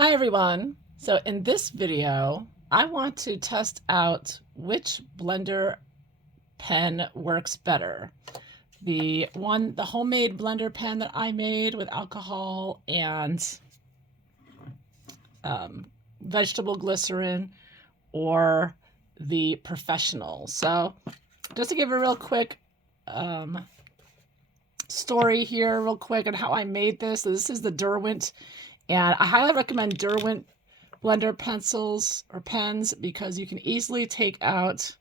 Hi everyone. So in this video, I want to test out which blender pen works better. The homemade blender pen that I made with alcohol and vegetable glycerin, or the professional. So just to give a real quick story here real quick on how I made this. So this is the Derwent, and I highly recommend Derwent blender pencils or pens because you can easily take out,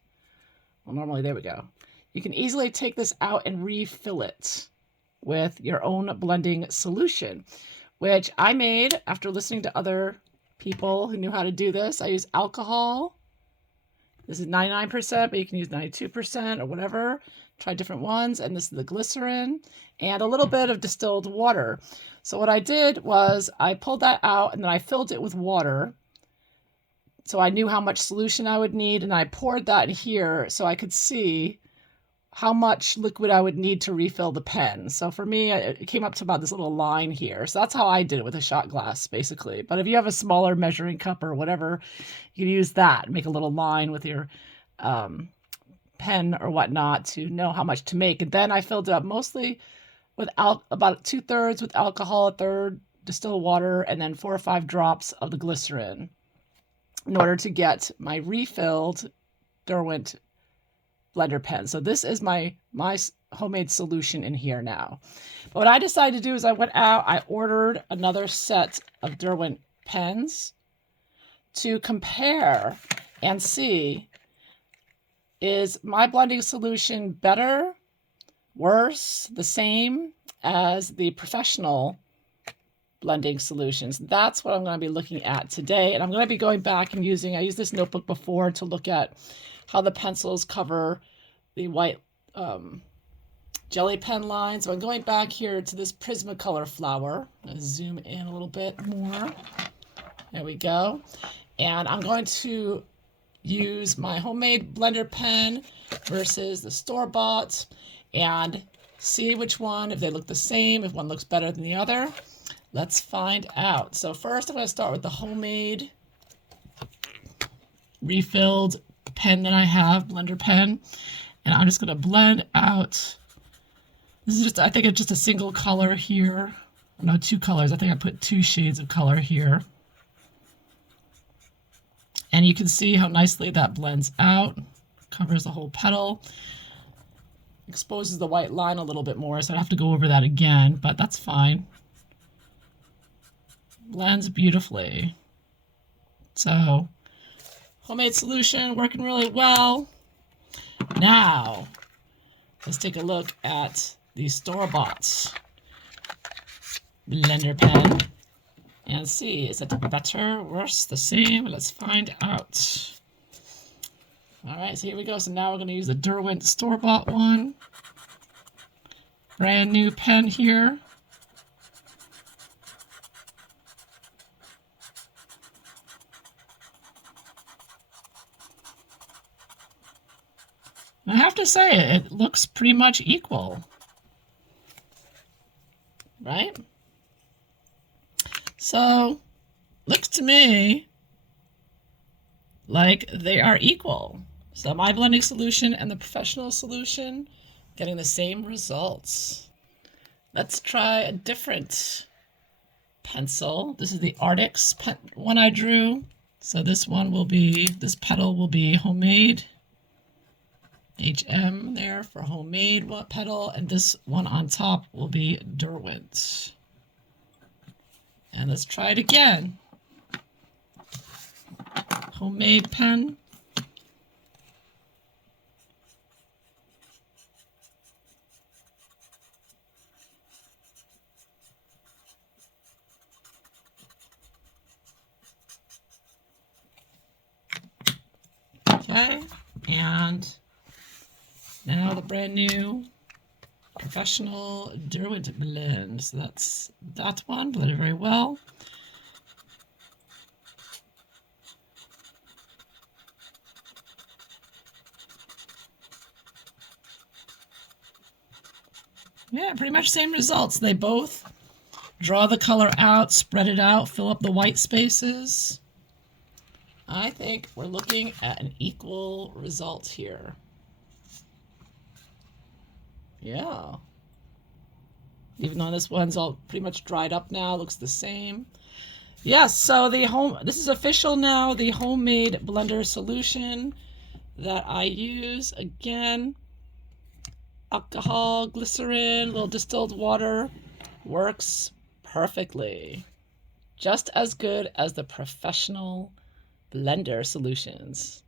well, normally, there we go. You can easily take this out and refill it with your own blending solution, which I made after listening to other people who knew how to do this. I use alcohol. This is 99%, but you can use 92% or whatever. Try different ones. And this is the glycerin and a little bit of distilled water. So what I did was I pulled that out and then I filled it with water. So I knew how much solution I would need, and I poured that in here so I could see how much liquid I would need to refill the pen. So for me, it came up to about this little line here. So that's how I did it with a shot glass, basically. But if you have a smaller measuring cup or whatever, you can use that, make a little line with your pen or whatnot to know how much to make. And then I filled it up mostly with about 2/3 with alcohol, 1/3 distilled water, and then 4 or 5 drops of the glycerin in order to get my refilled Derwent blender pen. So this is my homemade solution in here now. But what I decided to do is I went out, I ordered another set of Derwent pens to compare and see, is my blending solution better, worse, the same as the professional blending solutions? That's what I'm going to be looking at today. And I'm going to be going back and I used this notebook before to look at how the pencils cover the white jelly pen line. So I'm going back here to this Prismacolor flower. I'm going to zoom in a little bit more. There we go. And I'm going to use my homemade blender pen versus the store-bought and see which one, if they look the same, if one looks better than the other. Let's find out. So first I'm going to start with the homemade refilled pen that I have, blender pen. And I'm just going to blend out. This is just, I think it's just a single color here. No, 2 colors. I think I put 2 shades of color here. And you can see how nicely that blends out. Covers the whole petal. Exposes the white line a little bit more, so I have to go over that again, but that's fine. Blends beautifully. So, homemade solution working really well. Now, let's take a look at the store-bought blender pen and see, is it better, worse, the same? Let's find out. All right, so here we go. So now we're going to use the Derwent store-bought one. Brand new pen here. I have to say, it looks pretty much equal, right? So, looks to me like they are equal. So my blending solution and the professional solution getting the same results. Let's try a different pencil. This is the Artix one I drew. So this petal will be homemade. HM there for homemade petal, and this one on top will be Derwent. And let's try it again. Homemade pen. Okay, and now the brand new professional Derwent blend. So that's that one, blended very well. Yeah, pretty much same results. They both Draw the color out, spread it out, fill up the white spaces. I think we're looking at an equal result here. Yeah. Even though this one's all pretty much dried up now, looks the same. Yes, so this is official now, the homemade blender solution that I use. Again, alcohol, glycerin, a little distilled water, works perfectly. Just as good as the professional blender solutions.